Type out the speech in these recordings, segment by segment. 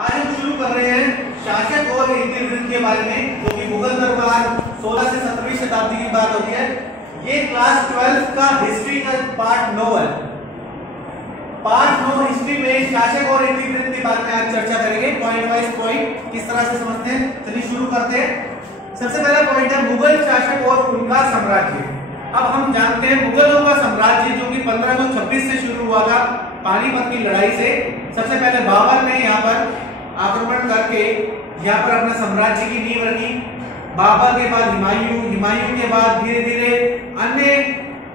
आज हम शुरू कर रहे हैं शासक और इतिवृत्त के बारे में, जो कि मुगल दरबार 16 से 17वीं शताब्दी की बात होती है। ये क्लास 12 का हिस्ट्री का पार्ट 9 है। पार्ट 9 हिस्ट्री में शासक और इतिवृत्त के बारे में आज चर्चा करेंगे, पॉइंट वाइज पॉइंट किस तरह से समझते हैं। चलिए शुरू करते हैं। सबसे पहला पॉइंट है मुगल शासक और उनका साम्राज्य। अब हम जानते हैं मुगलों का साम्राज्य जो कि 1526 से शुरू हुआ था पानीपत की लड़ाई से। सबसे पहले बाबर ने यहाँ पर आक्रमण करके यहाँ पर अपना साम्राज्य की नींव रखी। बाबर के बाद हुमायूं के बाद धीरे धीरे अन्य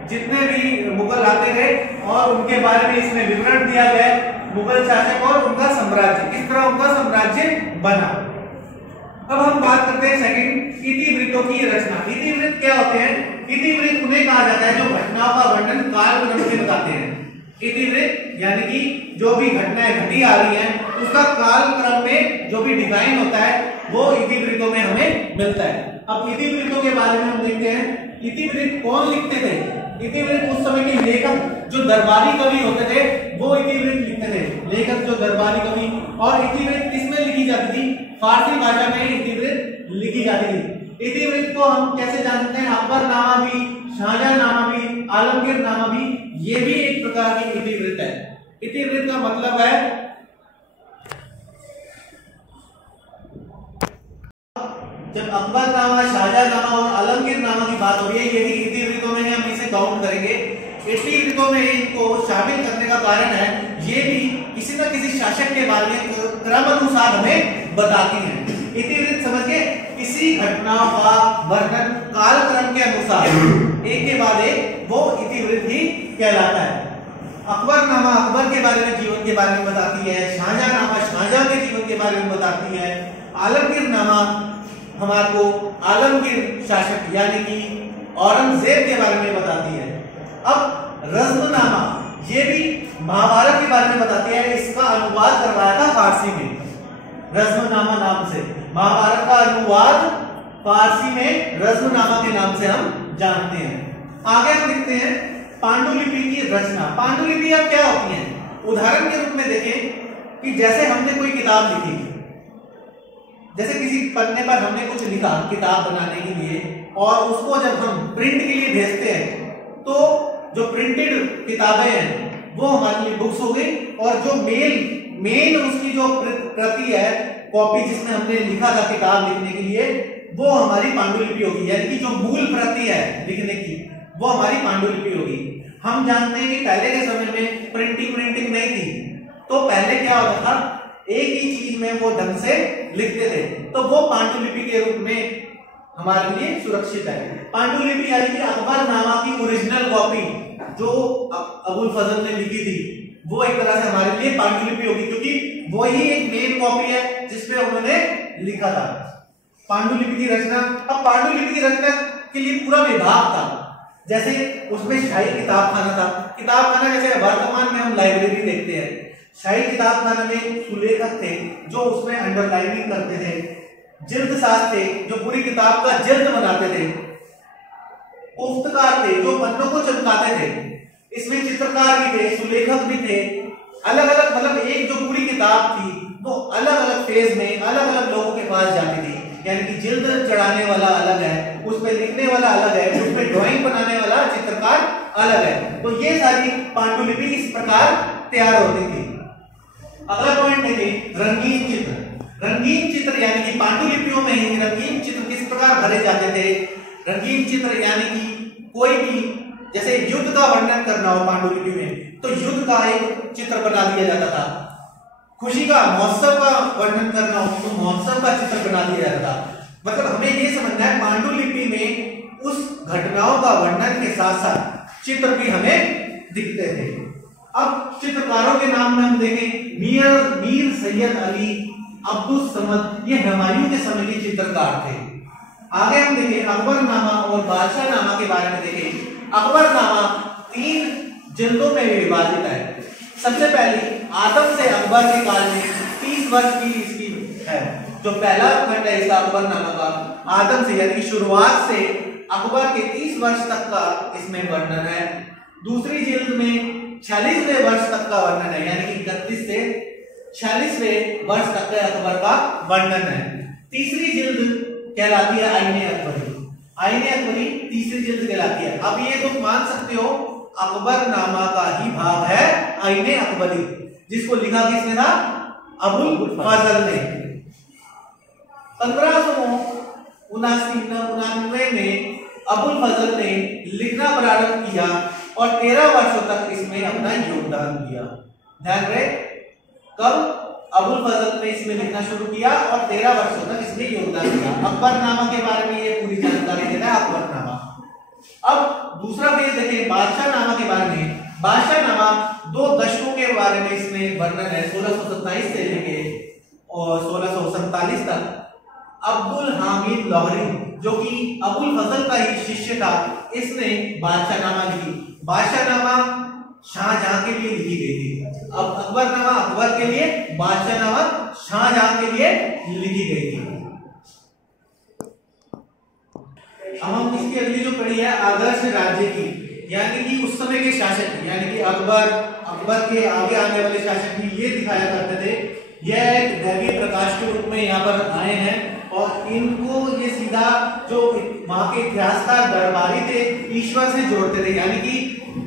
जितने भी मुगल आते गए और उनके बारे में इसमें विवरण दिया गया मुगल शासक और उनका साम्राज्य, किस तरह उनका साम्राज्य बना। अब हम बात करते हैं सेकंड, इतिवृत्तों की रचना। इतिवृत्त क्या होते हैं? इतिवृत्त उन्हें कहा जाता है जो घटनाओं का वर्णन कालक्रम से बताते हैं। इतिवृत्त यानी कि जो भी घटनाएं घटी आ रही हैं उसका कालक्रम में जो भी डिजाइन होता है वो इतिवृत्तों में हमें मिलता है। अब इतिवृत्तों के बारे में हम देखते हैं, इतिवृत्त कौन लिखते थे? इतिवृत्त उस समय के लेखक जो दरबारी कवि होते थे वो इतिवृत्त लिखते थे। लेखक जो दरबारी कवि, और इतिवृत्त किसमें लिखी जाती थी? फारसी भाषा में इतिवृत्त लिखी जाती थी। इतिवृत्त को हम कैसे जानते हैं? अकबरनामा भी, शाहजहांनामा भी, आलमगीरनामा भी, ये भी एक प्रकार की इतिवृत्त है। इतिवृत्त का मतलब है जब अकबरनामा, शाहजहांनामा और आलमगीरनामा की बात हो रही है, ये भी इतिवृत्तों में हम इसे काउंट करेंगे। इतिवृत्तों में इनको शामिल करने का कारण है ये भी किसी न किसी शासक के बारे में क्रम अनुसार हमें बताती है। इतिवृत्त समझ के किसी घटना का वर्णन कालक्रम के अनुसार एक के बाद एक वो इतिवृत्त ही कहलाता है। अकबरनामा अकबर के बारे में, जीवन के बारे में बताती है। शाहजहांनामा शाहजहां के जीवन के बारे में बताती है। आलमगीरनामा हमारे को आलमगीर शासक यानी कि औरंगजेब के बारे में बताती है। अब रज़्मनामा ये भी महाभारत के बारे में बताती है। इसका अनुवाद करवाया था फारसी में, रज़्मनामा नाम से। महाभारत का अनुवाद फारसी में रज़्मनामा के नाम से हम जानते हैं। आगे हम देखते हैं पांडुलिपि की रचना। पांडुलिपि अब क्या होती है? उदाहरण के रूप में देखें कि जैसे हमने कोई किताब लिखी, जैसे किसी पन्ने पर हमने कुछ लिखा किताब बनाने के लिए, और उसको जब हम प्रिंट के लिए भेजते हैं तो जो प्रिंटेड किताबें हैं वो हमारे लिए बुक्स हो गई, और जो मेन उसकी जो प्रति है, कॉपी जिसमें हमने लिखा था किताब लिखने के लिए, वो हमारी पांडुलिपि होगी। यानी कि जो मूल प्रति है लिखने की वो हमारी पांडुलिपि होगी। हम जानते हैं कि पहले के समय में प्रिंटिंग नहीं थी, तो पहले क्या होता था, एक ही चीज में वो ढंग से लिखते थे, तो वो पांडुलिपि के रूप में हमारे लिए सुरक्षित है। पांडुलिपि यानी कि अकबरनामा की ओरिजिनल कॉपी जो अबुल फजल ने लिखी थी, वो एक तरह से हमारे लिए पांडुलिपि होगी, क्योंकि वो ही एक मेन कॉपी है जिसमें उन्होंने लिखा था। पांडुलिपि की रचना। अब पांडुलिपि की रचना के लिए पूरा विभाग था। जैसे उसमें शाही किताबखाना था। किताबखाना जैसे वर्तमान में हम लाइब्रेरी देखते हैं, शाही किताबखाना में सुलेखक थे जो उसमें अंडरलाइनिंग करते थे, जिल्द साज थे जो पूरी किताब का जिल्द बनाते थे, पुस्तकार थे जो पन्नों को चमकाते थे, इसमें चित्रकार भी थे, सुलेखक भी थे। अलग अलग मतलब एक जो पूरी किताब थी वो अलग अलग फेज में अलग अलग लोगों के पास जाती थी। यानी कि जिल्द चढ़ाने वाला अलग है, उस पे लिखने वाला अलग है, उस पे ड्राइंग बनाने वाला चित्रकार अलग है। तो ये सारी पांडुलिपि इस प्रकार तैयार होती थी। अगला पॉइंट देखें, रंगीन चित्र। रंगीन चित्र यानी कि पांडुलिपियों में ही रंगीन चित्र किस प्रकार भरे जाते थे? रंगीन चित्र यानी कि कोई भी जैसे युद्ध का वर्णन करना हो पांडुलिपि में, तो युद्ध का एक चित्र बना दिया जाता था। खुशी का, महोत्सव का वर्णन करना हो तो महोत्सव का चित्र बना दिया जाता था। मतलब हमें ये समझना है पांडुलिपि में उस घटनाओं का वर्णन के साथ साथ चित्र भी हमें दिखते थे। अब चित्रकारों के नाम में हम देखें, मीर सैयद अली, अब्दुल समद, ये हुमायूं के समय के चित्रकार थे। आगे हम देखें अकबरनामा और बादशाहनामा के बारे में देखें। अकबरनामा 3 जिल्दों में विभाजित है। सबसे पहली आदम से अकबर के काल में 30 वर्ष की इसकी है। जो पहला खंड है इसका अकबरनामा का, आदम से यानी शुरुआत से अकबर के 30 वर्ष तक का इसमें वर्णन है। दूसरी जिल्द में 46वें वर्ष तक का वर्णन है, यानी कि 31 से 46वें वर्ष तक के अकबर का वर्णन है। तीसरी जिल्द कहलाती है आईने अकबरी। आईने अकबरी तीसरी जिल्द कहलाती है। अब ये तुम मान सकते हो अकबरनामा का ही भाग है आईने अकबरी, जिसको लिखा किसने था? अबुल फजल ने। 1599 में अबुल फजल ने लिखना प्रारंभ किया और 13 वर्षों तक इसमें अपना योगदान दिया। ध्यान रहे, कब अबुल फजल ने इसमें लिखना शुरू किया और 13 वर्षों तक इसमें योगदान दिया। अकबरनामा के बारे में ये पूरी जानकारी देता है अकबरनामा। अब दूसरा पेज देखें बादशाहनामा के बारे में। बादशाहनामा 2 दशकों के बारे में इसमें वर्णन है, 1627 से लेके और 1647 तक। अब्दुल हामिद लाहौरी जो कि अबुल फजल का ही शिष्य था, इसने बादशाहनामा लिखी। बादशाहनामा शाहजहां के लिए लिखी गई थी। अब अकबरनामा अकबर के लिए, बादशाहनामा शाहजहां के लिए लिखी गई थी। अब हम इसकी अगली जो पढ़ी है आदर्श राज्य की, यानी कि उस समय के शासक, यानी कि अकबर के आगे आने वाले शासक भी ये दिखाया करते थे। यह एक दैवीय प्रकाश के रूप में यहाँ पर आए हैं और इनको ये सीधा जो वहां के इतिहासकार दरबारी थे ईश्वर से जोड़ते थे, यानी कि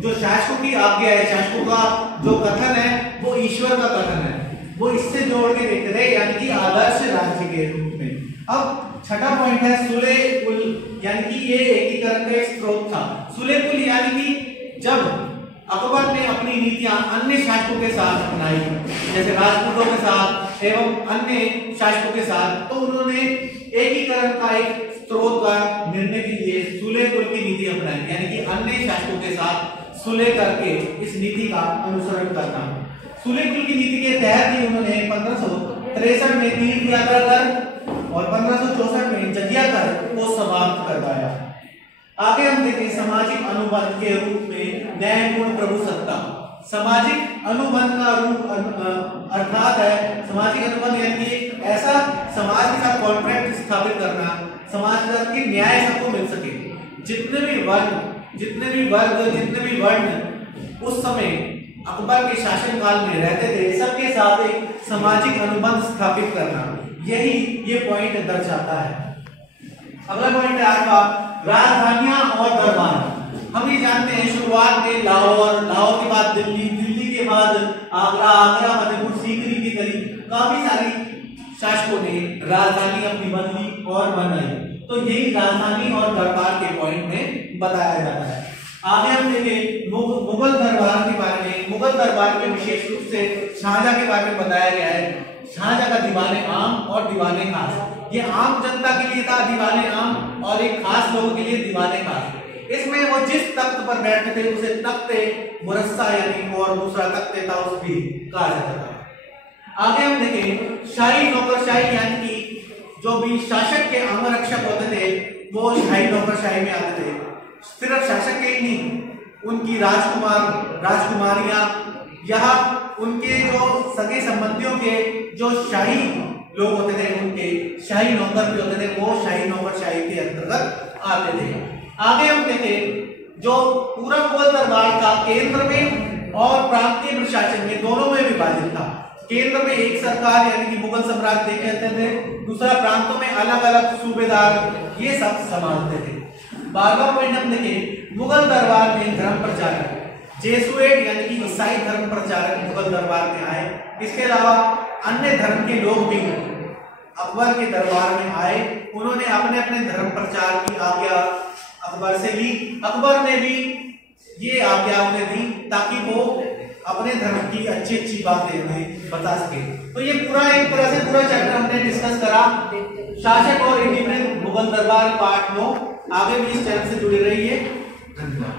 जो शासकों की आज्ञा है, शासकों का जो कथन है वो ईश्वर का कथन है, वो इससे जोड़ के देखते थे, यानी कि आदर्श राज्य के रूप में। अब छठा पॉइंट है सुले कुल, यानी कि ये एकीकरण का एक स्रोत था। सुले कुल यानी कि जब अकबर ने अपनी नीतियां अन्य शासकों के साथ अपनाई, जैसे राजपूतों के साथ एवं अन्य शासकों के साथ, तो उन्होंने एकीकरण का एक स्रोत का निर्णय के लिए सुले कुल की नीति अपनाई, यानी कि अन्य शासकों के साथ सुलह करके इस नीति का अनुसरण करना। सुलह कुल की नीति के तहत ही उन्होंने 1563 में तीर्थ यात्रा कर और 1564 में जजिया कर को समाप्त करवाया। आगे हम देखें सामाजिक अनुबंध के रूप में न्यायपूर्ण प्रभुसत्ता। सामाजिक अनुबंध का रूप अर्थात है सामाजिक अनुबंध, यानी कि ऐसा समाज के साथ कॉन्ट्रैक्ट स्थापित करना, समाज के न्याय सबको मिल सके। जितने भी वर्ग, जितने भी वर्ण उस समय अकबर के शासनकाल में रहते थे, सबके साथ एक सामाजिक अनुबंध स्थापित करना, यही ये पॉइंट दर्शाता है। अगला पॉइंट है आपका राजधानियां और दरबार। हम ये जानते हैं शुरुआत में लाहौर के बाद दिल्ली के बाद आगरा फतेहपुर सीकरी के करीब काफी सारी शासकों ने राजधानी अपनी बदली और बनाई, तो यही राजधानी और दरबार के पॉइंट में बताया जाता है। आगे हम देखें मुगल दरबार के बारे में। मुगल दरबार में विशेष रूप से शाहजहां के बारे में बताया गया है। शाहजहां का दीवाने आम और दीवाने खास, ये आम जनता के लिए था दीवाने आम और एक खास लोगों के लिए दीवाने खास। इसमें वो जिस तख्त पर बैठते थे उसे तख्ते मुरस्सा यानी और दूसरा तख्ते ताउस भी कहा जाता था। आगे हम देखें शाही नौकरशाही, यानी कि जो भी शासक के अंगरक्षक होते थे वो शाही नौकरशाही में आते थे। सिर्फ शासक के ही नहीं, उनकी राजकुमारियां, यहाँ उनके जो सगे संबंधियों के जो शाही लोग होते थे, उनके शाही नौकर भी होते थे, वो शाही नौकरशाही के अंतर्गत आते थे। आगे हम देखें जो पूरा मुगल दरबार का केंद्र में और प्रांतीय प्रशासन में दोनों में विभाजित था। केंद्र में एक सरकार यानी कि मुगल सम्राट देखे जाते थे, दूसरा प्रांतों में अलग अलग सूबेदार ये सब संभालते थे। 12वां पॉइंट हम देखें मुगल दरबार में धर्म प्रचारक, जेसुएट यानी कि ईसाई धर्म प्रचारक मुगल दरबार में आए। इसके अलावा अन्य धर्म के लोग भी अकबर के दरबार में आए, उन्होंने अपने अपने धर्म प्रचार की आज्ञा अकबर से ली। अकबर ने भी ये आज्ञा उन्हें दी ताकि वो अपने धर्म की अच्छी अच्छी बातें उन्हें बता सके। तो ये पूरा एक तरह से पूरा चैप्टर हमने डिस्कस करा, शासक और इंडिपेंडेंट मुगल दरबार पार्ट 9। आगे भी इस चैनल से जुड़े रहिए। धन्यवाद।